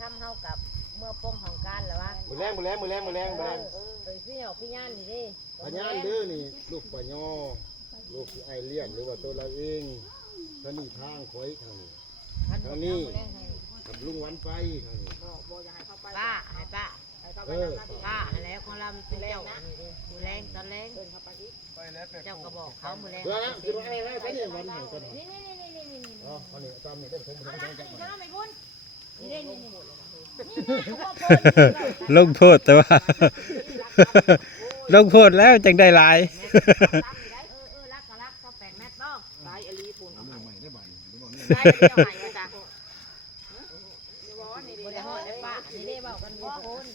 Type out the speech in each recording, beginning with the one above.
คำเฮากับเมื่อป้องของการแล้ววะ มือแรงพี่หยอกพี่ย่านนี่ดิ ปัญญาเด้อนี่ลูกปัญญอลูกที่ไอเลี้ยงหรือว่าตัวเราเองทางนี้ทางคอยทางนี้ทางนี้กับลุงวันไปทางนี้ ป้าให้ป้าป้าแล้วของเราเป็นเจ้ามือแรงตอนแรงเจ้าก็บอกเขามือแรง ตัวนั้นคืออะไรนะก็นี่วันแห่งกัน นี่ อ๋ออันนี้ตามนี่ได้ผมไม่ได้จับ น้าไม่บุญนี่นี่ ลงโทษแต่ว่า ลงโทษแล้วจังได้หลาย รักก็รักก็8 เมตรบ้าง ตายอลีปูน เอาใหม่ได้บ้านหรือว่านี่ ตายเดียวหายมาจ้ะนี่ บริหารป้านี่ได้บอกกันทุกคน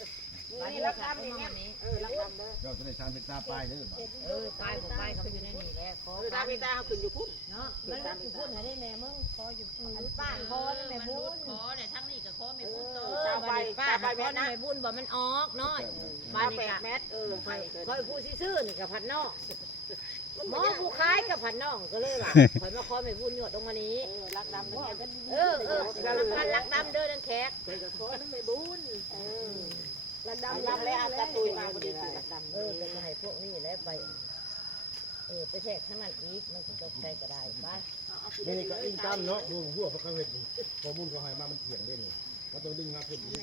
นี่รักดำนี่เนี่ยรักดำเด้อ เราจะได้ชานเป็นตาป้ายเด้อบ้าน ตายผมตายเขาอยู่ในนี่แหละขอ ตาพี่ตาเขาขึ้นอยู่พุ่น เนาะมันพูดให้ได้แม่มึงขออยู่อันป้าขอแม่บุญ ขอแต่ทั้งนี้ก็ขอไม่พูดโต ป้าขอแม่บุญบ่มันออกเนาะ บ้าน8 เมตรคอยผู้ซื่อนี่กับพันนอกหมอผู้คล้ายกับพันนอกก็เลยว่าคอยมาขอแม่บุญหยดตรงมานี้ รักดำเนี่ย รักดำเด้อนังแขก ขอไม่บุญรักดำแล้วอาจจะตุยมาพอดีรักดำ เป็นมาให้พวกนี้แล้วไปไปแทกข้างนั้นอีกมันก็ตกใจก็ได้ไป นี่ก็อิงตามเนาะดูหัวพระเขาเห็ดข้อมูลเขาให้มามันเถียงได้นี่ว่าต้องดึงมาพุ่นนี้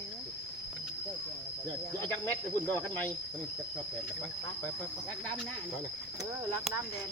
อย่าจักเม็ดไปพุ่นก็กันไหมมันจะชอบแปลกไป รักดำนะรักดำแดง